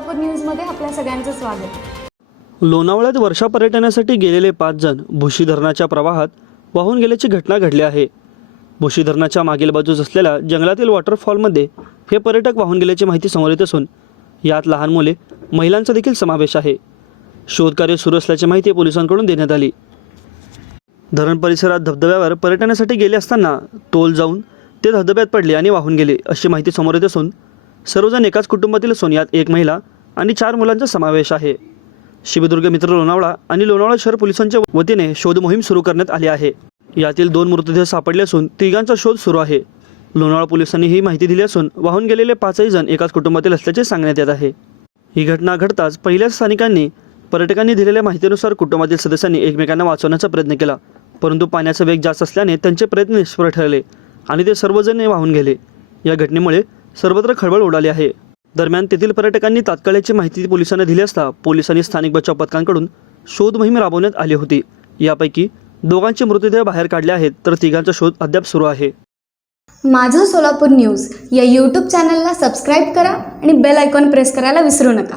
सोलापूर न्यूजमध्ये आपल्या सगळ्यांचं स्वागत। लोणावळ्यात वर्षा पर्यटनासाठी गेलेले 5 जण भुशी धरणाच्या प्रवाहात वाहून गेल्याची घटना घडली आहे। भुशी धरणाच्या मागील बाजूस असलेल्या जंगलातील वॉटरफॉलमध्ये हे पर्यटक वाहून गेल्याची माहिती समोर येत असून यात लहान मुले, महिलांचा देखील समावेश आहे। शोधकार्य सुरू असल्याची माहिती पोलिसांकडून देण्यात आली। धरण परिसरात धबधब्यावर पर्यटनासाठी गेले असताना तोल जाऊन ते धबधब्यात पडले आणि वाहून गेले अशी माहिती समोर येत असून सर्वजण एकाच कुटुंबातील असून यात 1 महिला आणि 4 मुलांचा समावेश आहे। शिवदुर्ग मित्र लोणावळा आणि लोणावळा शहर पोलिसांच्या वतीने शोध मोहीम सुरू करण्यात आली आहे। यातील 2 मृतदेह सापडले असून तिघांचा शोध सुरू आहे। लोणावळा पोलिसांनी ही माहिती दिली असून वाहून गेलेले 5ही जण एकाच कुटुंबातील असल्याचे सांगण्यात येत आहे। ही घटना घडताच पहिल्याच स्थानिकांनी पर्यटकांनी दिलेल्या माहितीनुसार कुटुंबातील सदस्यांनी एकमेकांना वाचवण्याचा प्रयत्न केला, परंतु पाण्याचा वेग जास्त असल्याने त्यांचे प्रयत्न निष्फळ ठरले आणि ते सर्वजण वाहून गेले। या घटनेमुळे सर्वत्र खळबळ उडाली आहे। दरम्यान तेथील पर्यटकांनी तात्काळची माहिती पोलिसांना दिली असता पोलिसांनी स्थानिक बचाव पथकांकडून शोध मोहीम राबवण्यात आली होती। यापैकी 2 मृतदेह बाहेर काढले आहेत तर 3 शोध अद्याप सुरू आहे। माझं सोलापूर न्यूज या यूट्यूब चॅनलला सबस्क्राईब करा आणि बेल आयकॉन प्रेस करायला विसरू नका।